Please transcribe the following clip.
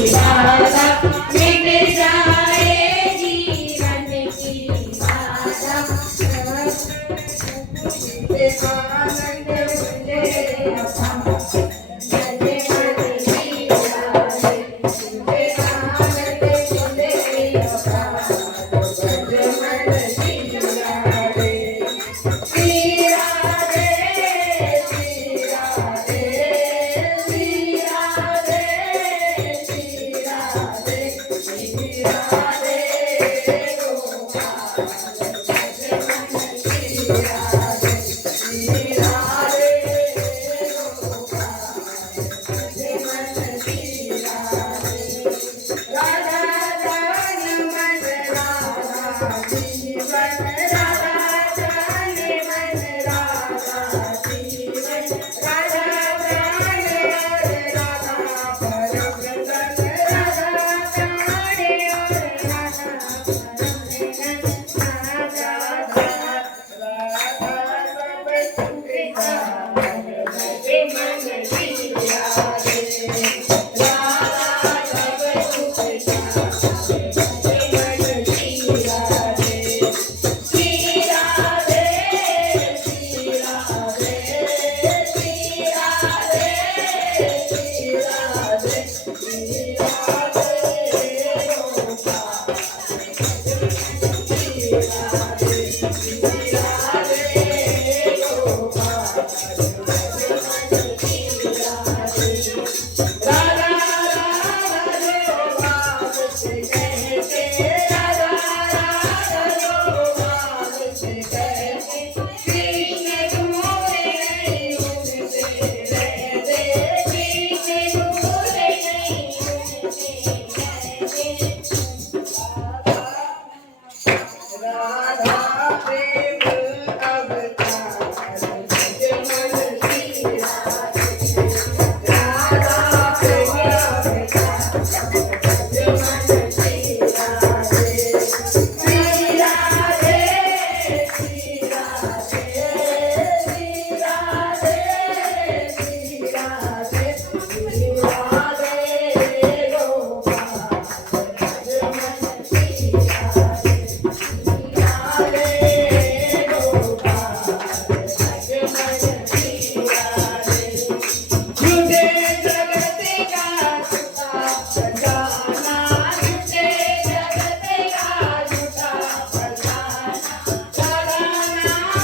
बाधा मिट जाए जीवन की बाधा आनंद मुझे अपना जय मन लीला रे मुझे आनंद मुझे अपना जय मन लीला रे लीला रे लीला रे लीला रे लीला रे लीला